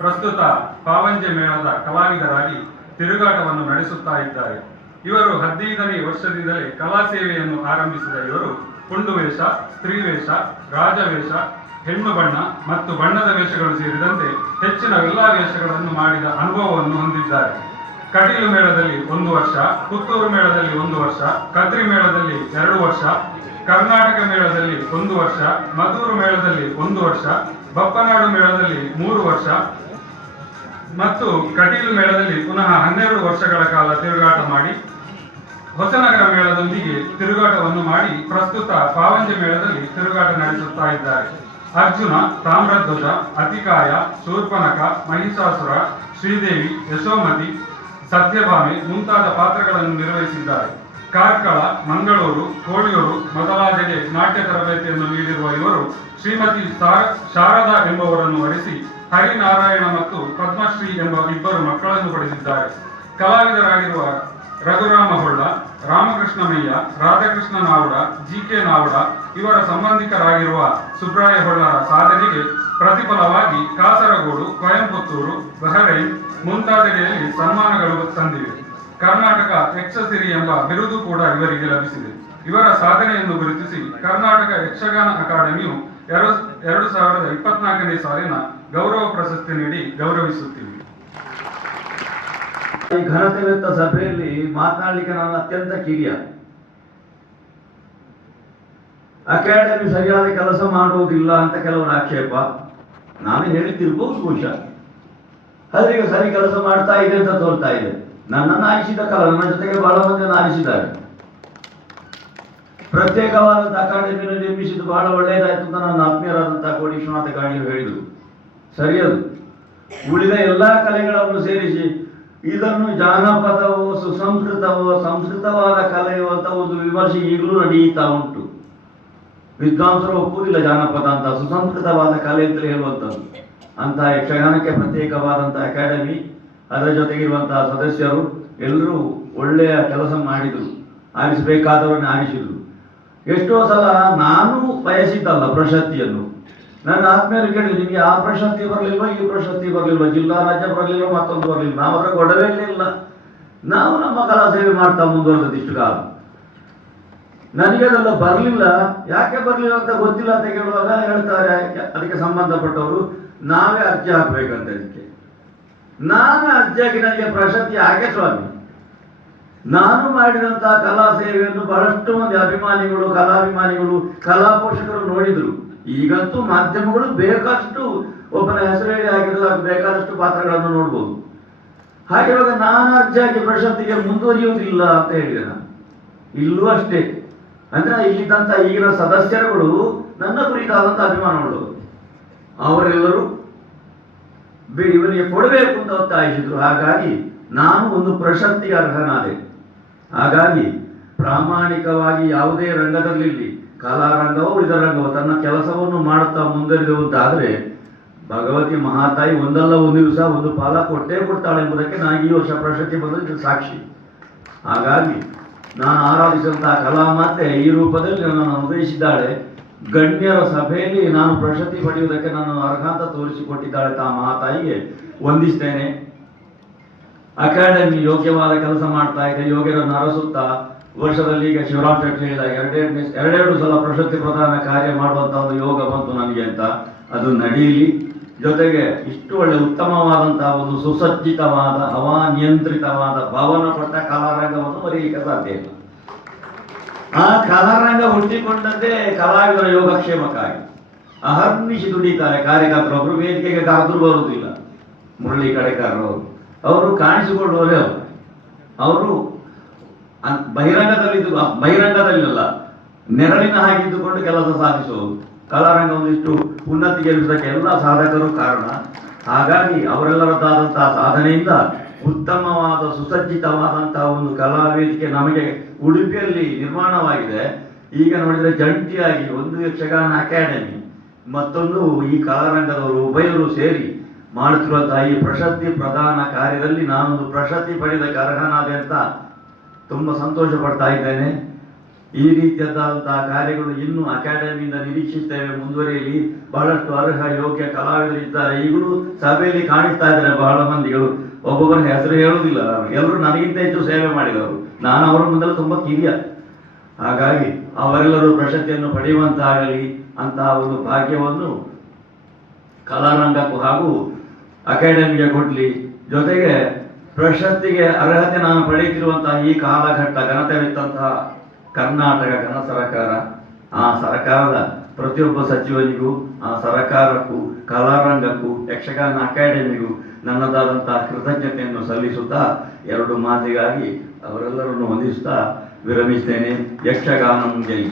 ಪ್ರಸ್ತುತ ಪಾವಂಜೆ ಮೇಳದ ಕಲಾವಿದರಾಗಿ ತಿರುಗಾಟವನ್ನು ನಡೆಸುತ್ತಾ ಇದ್ದಾರೆ. ಇವರು 15ನೇ ವರ್ಷದಿಂದಲೇ ಕಲಾ ಸೇವೆಯನ್ನು ಆರಂಭಿಸಿದ ಇವರು ಪುಂಡು ವೇಷ, ಸ್ತ್ರೀ ವೇಷ, ರಾಜವೇಷ, ಹೆಣ್ಣು ಬಣ್ಣ ಮತ್ತು ಬಣ್ಣದ ವೇಷಗಳು ಸೇರಿದಂತೆ ಹೆಚ್ಚಿನ ಎಲ್ಲಾ ವೇಷಗಳನ್ನು ಮಾಡಿದ ಅನುಭವವನ್ನು ಹೊಂದಿದ್ದಾರೆ. ಕಟೀಲು ಮೇಳದಲ್ಲಿ 1 ವರ್ಷ, ಪುತ್ತೂರು ಮೇಳದಲ್ಲಿ 1 ವರ್ಷ, ಕದ್ರಿ ಮೇಳದಲ್ಲಿ 2 ವರ್ಷ, ಕರ್ನಾಟಕ ಮೇಳದಲ್ಲಿ 1 ವರ್ಷ, ಮದ್ದೂರು ಮೇಳದಲ್ಲಿ 1 ವರ್ಷ, ಬಪ್ಪನಾಡು ಮೇಳದಲ್ಲಿ 3 ವರ್ಷ ಮತ್ತು ಕಟೀಲು ಮೇಳದಲ್ಲಿ ಪುನಃ 12 ವರ್ಷಗಳ ಕಾಲ ತಿರುಗಾಟ ಮಾಡಿ ಹೊಸನಗರ ಮೇಳದೊಂದಿಗೆ ತಿರುಗಾಟವನ್ನು ಮಾಡಿ ಪ್ರಸ್ತುತ ಪಾವಂಜೆ ಮೇಳದಲ್ಲಿ ತಿರುಗಾಟ ನಡೆಸುತ್ತಾ ಇದ್ದಾರೆ. ಅರ್ಜುನ, ತಾಮ್ರಧ್ವಜ, ಅತಿಕಾಯ, ಶೂರ್ಪನಖ, ಮಹಿಷಾಸುರ, ಶ್ರೀದೇವಿ, ಯಶೋಮತಿ, ಸತ್ಯಭಾಮೆ ಮುಂತಾದ ಪಾತ್ರಗಳನ್ನು ನಿರ್ವಹಿಸಿದ್ದಾರೆ. ಕಾರ್ಕಳ, ಮಂಗಳೂರು, ಕೋಳಿಯೂರು ಮೊದಲಾದೆಡೆ ನಾಟ್ಯ ತರಬೇತಿಯನ್ನು ನೀಡಿರುವ ಇವರು ಶ್ರೀಮತಿ ಶಾರದಾ ಎಂಬುವರನ್ನು ವರಿಸಿ ಹರಿನಾರಾಯಣ ಮತ್ತು ಪದ್ಮಶ್ರೀ ಎಂಬ 2 ಮಕ್ಕಳನ್ನು ಪಡೆದಿದ್ದಾರೆ. ಕಲಾವಿದರಾಗಿರುವ ರಘುರಾಮ ಹೊಳ್ಳ, ರಾಮಕೃಷ್ಣ ಮಯ್ಯ, ರಾಧಾಕೃಷ್ಣ ನಾವುಡ, ಜಿ.ಕೆ. ನಾವುಡ ಇವರ ಸಂಬಂಧಿಕರಾಗಿರುವ ಸುಬ್ರಾಯ ಹೊಳ್ಳರ ಸಾಧನೆಗೆ ಪ್ರತಿಫಲವಾಗಿ ಕಾಸರಗೋಡು, ಕೊಯಂಪುತ್ತೂರು, ಬಹರೈನ್ ಮುಂತಾದೆಡೆಯಲ್ಲಿ ಸನ್ಮಾನಗಳು ಸಂದಿವೆ. ಕರ್ನಾಟಕ ಯಕ್ಷಸಿರಿ ಎಂಬ ಬಿರುದು ಕೂಡ ಇವರಿಗೆ ಲಭಿಸಿದೆ. ಇವರ ಸಾಧನೆಯನ್ನು ಗುರುತಿಸಿ ಕರ್ನಾಟಕ ಯಕ್ಷಗಾನ ಅಕಾಡೆಮಿಯು 2024ನೇ ಸಾಲಿನ ಗೌರವ ಪ್ರಶಸ್ತಿ ನೀಡಿ ಗೌರವಿಸುತ್ತೀವಿ. ಈ ಘನತೆಯುತ ಸಭೆಯಲ್ಲಿ ಮಾತನಾಡಲಿಕ್ಕೆ ನಾನು ಅತ್ಯಂತ ಕಿರಿಯ. ಅಕಾಡೆಮಿ ಸರಿಯಾದ ಕೆಲಸ ಮಾಡುವುದಿಲ್ಲ ಅಂತ ಕೆಲವರ ಆಕ್ಷೇಪ. ನಾನು ಹೇಳಿದ್ದಿರ್ಬೋದು ಬಹುಶಃ. ಆದ್ರೆ ಈಗ ಸರಿ ಕೆಲಸ ಮಾಡ್ತಾ ಇದೆ ಅಂತ ತೋರ್ತಾ ಇದೆ. ನನ್ನನ್ನು ಆರಿಸಿದ ಕಾಲ, ನನ್ನ ಜೊತೆಗೆ ಬಹಳ ಮಂದಿಯನ್ನು ಆರಿಸಿದ್ದಾರೆ. ಪ್ರತ್ಯೇಕವಾದಂಥ ಅಕಾಡೆಮಿಯನ್ನು ನಿರ್ಮಿಸಿದ್ದು ಬಹಳ ಒಳ್ಳೆಯದಾಯ್ತು ಅಂತ ನನ್ನ ಆತ್ಮೀಯರಾದಂತಹ ಕೋಡಿ ವಿಶ್ವನಾಥ ಗಾಣಿಯರು ಹೇಳಿದರು. ಸರಿಯದು. ಉಳಿದ ಎಲ್ಲ ಕಲೆಗಳನ್ನು ಸೇರಿಸಿ ಇದನ್ನು ಜಾನಪದವೋ, ಸುಸಂಸ್ಕೃತವೋ, ಸಂಸ್ಕೃತವಾದ ಕಲೆಯೋ ಅಂತ ಒಂದು ವಿಮರ್ಶೆ ಈಗಲೂ ನಡೆಯುತ್ತಾ ಉಂಟು. ವಿದ್ವಾಂಸರು ಒಪ್ಪುವುದಿಲ್ಲ ಜಾನಪದ ಅಂತ, ಸುಸಂಸ್ಕೃತವಾದ ಕಲೆ ಅಂತಲೇ ಹೇಳುವಂಥದ್ದು. ಅಂತಹ ಯಕ್ಷಗಾನಕ್ಕೆ ಪ್ರತ್ಯೇಕವಾದಂಥ ಅಕಾಡೆಮಿ, ಅದರ ಜೊತೆಗಿರುವಂತಹ ಸದಸ್ಯರು ಎಲ್ಲರೂ ಒಳ್ಳೆಯ ಕೆಲಸ ಮಾಡಿದರು. ಆರಿಸಬೇಕಾದವರನ್ನು ಆರಿಸಿದರು. ಎಷ್ಟೋ ಸಲ ನಾನು ಬಯಸಿದ್ದಲ್ಲ ಪ್ರಶಸ್ತಿಯನ್ನು. ನನ್ನ ಆತ್ಮೀಯರು ಕೇಳಿದ್ರು, ನಿಮಗೆ ಆ ಪ್ರಶಸ್ತಿ ಬರಲಿಲ್ವ, ಈ ಪ್ರಶಸ್ತಿ ಬರಲಿಲ್ವ, ಜಿಲ್ಲಾ ರಾಜ್ಯ ಬರಲಿಲ್ವ, ಮತ್ತೊಂದು ಬರಲಿಲ್ಲ. ನಾವು ಅದರ ಗೊಡವೇ ಇಲ್ಲ. ನಾವು ನಮ್ಮ ಕಲಾ ಸೇವೆ ಮಾಡ್ತಾ ಮುಂದುವರೆದಿಷ್ಟು ಕಾಲ. ನನಗೆ ಅದೆಲ್ಲ ಬರಲಿಲ್ಲ. ಯಾಕೆ ಬರಲಿಲ್ಲ ಅಂತ ಗೊತ್ತಿಲ್ಲ ಅಂತ ಕೇಳುವಾಗ ಹೇಳ್ತಾರೆ ಅದಕ್ಕೆ ಸಂಬಂಧಪಟ್ಟವರು, ನಾವೇ ಅರ್ಜಿ ಹಾಕಬೇಕಂತ. ಇದಕ್ಕೆ ನಾನು ಅರ್ಜಿ ಹಾಕಿ ನನಗೆ ಪ್ರಶಸ್ತಿ ಹಾಗೆ ಸ್ವಾಮಿ. ನಾನು ಮಾಡಿದಂತಹ ಕಲಾ ಸೇವೆಯನ್ನು ಬಹಳಷ್ಟು ಮಂದಿ ಅಭಿಮಾನಿಗಳು, ಕಲಾಭಿಮಾನಿಗಳು, ಕಲಾ ಪೋಷಕರು ನೋಡಿದರು. ಈಗಂತೂ ಮಾಧ್ಯಮಗಳು ಬೇಕಾದಷ್ಟು ಒಬ್ಬನ ಹೆಸರು ಹೇಳಿ ಹಾಕಿದ್ರೆ ಬೇಕಾದಷ್ಟು ಪಾತ್ರಗಳನ್ನು ನೋಡ್ಬೋದು. ಹಾಗಿರುವಾಗ ನಾನು ಅರ್ಜಿ ಹಾಕಿ ಪ್ರಶಸ್ತಿಗೆ ಮುಂದುವರಿಯುವುದಿಲ್ಲ ಅಂತ ಹೇಳಿದೆ ನಾನು. ಇಲ್ಲೂ ಅಷ್ಟೇ. ಅಂದ್ರೆ ಇಲ್ಲಿದ್ದಂಥ ಈಗಿನ ಸದಸ್ಯರುಗಳು ನನ್ನ ಕುರಿತಾದಂಥ ಅಭಿಮಾನಗಳು. ಅವರೆಲ್ಲರೂ ಇವನಿಗೆ ಕೊಡಬೇಕು ಅಂತ ಒತ್ತಾಯಿಸಿದ್ರು. ಹಾಗಾಗಿ ನಾನು ಒಂದು ಪ್ರಶಸ್ತಿಗೆ ಅರ್ಹನಾದೆ. ಹಾಗಾಗಿ ಪ್ರಾಮಾಣಿಕವಾಗಿ ಯಾವುದೇ ರಂಗದಲ್ಲಿರಲಿ, ಕಲಾರಂಗವೋ ಉಳಿದ ರಂಗವೋ ತನ್ನ ಕೆಲಸವನ್ನು ಮಾಡುತ್ತಾ ಮುಂದುವರಿಯುವುದಾದರೆ ಭಗವತಿ ಮಹಾತಾಯಿ ಒಂದಲ್ಲ ಒಂದು ದಿವಸ ಒಂದು ಫಲ ಕೊಟ್ಟೇ ಕೊಡ್ತಾಳೆ ಎಂಬುದಕ್ಕೆ ನನಗೆ ಈ ವರ್ಷ ಪ್ರಶಸ್ತಿ ಬಂದ ಸಾಕ್ಷಿ. ಹಾಗಾಗಿ ನಾನು ಆರಾಧಿಸಿದಂತಹ ಕಲಾಮಾತೆ ಈ ರೂಪದಲ್ಲಿ ನನ್ನನ್ನು ಅನುಗ್ರಹಿಸಿದ್ದಾಳೆ. ಗಣ್ಯರ ಸಭೆಯಲ್ಲಿ ನಾನು ಪ್ರಶಸ್ತಿ ಪಡೆಯುವುದಕ್ಕೆ ನಾನು ಅರ್ಹ ಅಂತ ತೋರಿಸಿಕೊಟ್ಟಿದ್ದಾಳೆ. ತಾ ಮಹಾತಾಯಿಗೆ ವಂದಿಸ್ತೇನೆ. ಅಕಾಡೆಮಿ ಯೋಗ್ಯವಾದ ಕೆಲಸ ಮಾಡ್ತಾ ಇದೆ. ಯೋಗ್ಯರನ್ನು ಅರಸುತ್ತಾ ವರ್ಷದಲ್ಲಿ ಈಗ ಶಿವರಾಮ್ ಶೆಟ್ಟಿ ಹೇಳಿದಾಗ ಎರಡೆರಡು ಸಲ ಪ್ರಶಸ್ತಿ ಪ್ರದಾನ ಕಾರ್ಯ ಮಾಡುವಂಥ ಒಂದು ಯೋಗ ಬಂತು ನನಗೆ ಅಂತ. ಅದು ನಡೆಯಲಿ. ಜೊತೆಗೆ ಇಷ್ಟು ಒಳ್ಳೆ ಉತ್ತಮವಾದಂತಹ ಒಂದು ಸುಸಜ್ಜಿತವಾದ ಹವಾನಿಯಂತ್ರಿತವಾದ ಭವನ ಕೊಟ್ಟ ಕಲಾರಂಗವನ್ನು ಮರೆಯಲಿಕ್ಕೆ ಸಾಧ್ಯ ಇಲ್ಲ. ಆ ಕಲಾರಂಗ ಹುಟ್ಟಿಕೊಂಡದ್ದೇ ಕಲಾವಿದರ ಯೋಗಕ್ಷೇಮಕ್ಕಾಗಿ. ಅಹರ್ನಿಶಿ ದುಡಿತಾರೆ ಕಾರ್ಯಕರ್ತರು. ಒಬ್ಬರು ವೇದಿಕೆಗೆ ಕರೆದ್ರು ಬರುವುದಿಲ್ಲ. ಮುರಳಿ ಕಡೆಕಾರರು ಅವರು ಕಾಣಿಸಿಕೊಳ್ಳುವವರೇ ಅವರು. ಅವರು ಬಹಿರಂಗದಲ್ಲಿಲ್ಲ, ನೆರಳಿನ ಹಾಗಿದ್ದುಕೊಂಡು ಕೆಲಸ ಸಾಧಿಸುವುದು. ಕಲಾರಂಗ ಒಂದಿಷ್ಟು ಉನ್ನತಿಗೆಲ್ಲಿಸುವುದಕ್ಕೆ ಎಲ್ಲ ಸಾಧಕರು ಕಾರಣ. ಹಾಗಾಗಿ ಅವರೆಲ್ಲರದ್ದಾದಂತಹ ಸಾಧನೆಯಿಂದ ಉತ್ತಮವಾದ ಸುಸಜ್ಜಿತವಾದಂತಹ ಒಂದು ಕಲಾ ವೇದಿಕೆ ನಮಗೆ ಉಡುಪಿಯಲ್ಲಿ ನಿರ್ಮಾಣವಾಗಿದೆ. ಈಗ ನೋಡಿದರೆ ಜಂಟಿಯಾಗಿ ಒಂದು ಯಕ್ಷಗಾನ ಅಕಾಡೆಮಿ ಮತ್ತೊಂದು ಈ ಕಲಾರಂಗದವರು ಉಭಯರು ಸೇರಿ ಮಾಡುತ್ತಿರುವಂತಹ ಈ ಪ್ರಶಸ್ತಿ ಪ್ರದಾನ ಕಾರ್ಯದಲ್ಲಿ ನಾನೊಂದು ಪ್ರಶಸ್ತಿ ಪಡೆದ ಅರ್ಹನಾದೆ ಅಂತ ತುಂಬ ಸಂತೋಷ ಪಡ್ತಾ ಇದ್ದೇನೆ. ಈ ರೀತಿಯಾದಂತಹ ಕಾರ್ಯಗಳು ಇನ್ನೂ ಅಕಾಡೆಮಿಯಿಂದ ನಿರೀಕ್ಷಿಸ್ತೇವೆ, ಮುಂದುವರಿಯಲಿ. ಬಹಳಷ್ಟು ಅರ್ಹ ಯೋಗ್ಯ ಕಲಾವಿದರು ಇದ್ದಾರೆ. ಈಗಲೂ ಸಭೆಯಲ್ಲಿ ಕಾಣಿಸ್ತಾ ಇದ್ದಾರೆ ಬಹಳ ಮಂದಿಗಳು. ಒಬ್ಬೊಬ್ಬರ ಹೆಸರು ಹೇಳುವುದಿಲ್ಲ ನಾನು, ಎಲ್ಲರೂ ನನಗಿಂತ ಹೆಚ್ಚು ಸೇವೆ ಮಾಡಿದವರು. ನಾನು ಅವರ ಮುಂದೆಲ್ಲ ತುಂಬ ಕಿರಿಯ. ಹಾಗಾಗಿ ಅವರೆಲ್ಲರೂ ಪ್ರಶಸ್ತಿಯನ್ನು ಪಡೆಯುವಂತಾಗಲಿ ಅಂತಹ ಒಂದು ಭಾಗ್ಯವನ್ನು ಕಲಾರಂಗಕ್ಕೂ ಹಾಗೂ ಅಕಾಡೆಮಿಗೆ ಕೊಡಲಿ. ಜೊತೆಗೆ ಪ್ರಶಸ್ತಿಗೆ ಅರ್ಹತೆ ನಾನು ಪಡೆಯುತ್ತಿರುವಂತಹ ಈ ಕಾಲಘಟ್ಟ ಘನತೆವಿತ್ತಂತಹ ಕರ್ನಾಟಕ ಘನ ಸರ್ಕಾರ, ಆ ಸರ್ಕಾರದ ಪ್ರತಿಯೊಬ್ಬ ಸಚಿವನಿಗೂ, ಆ ಸರ್ಕಾರಕ್ಕೂ, ಕಲಾರಂಗಕ್ಕೂ, ಯಕ್ಷಗಾನ ಅಕಾಡೆಮಿಗೂ ನನ್ನದಾದಂತಹ ಕೃತಜ್ಞತೆಯನ್ನು ಸಲ್ಲಿಸುತ್ತಾ ಎರಡು ಮಾತಿಗಾಗಿ ಅವರೆಲ್ಲರನ್ನು ವಂದಿಸುತ್ತಾ ವಿರಮಿಸ್ತೇನೆ. ಯಕ್ಷಗಾನಂ ಜೈ.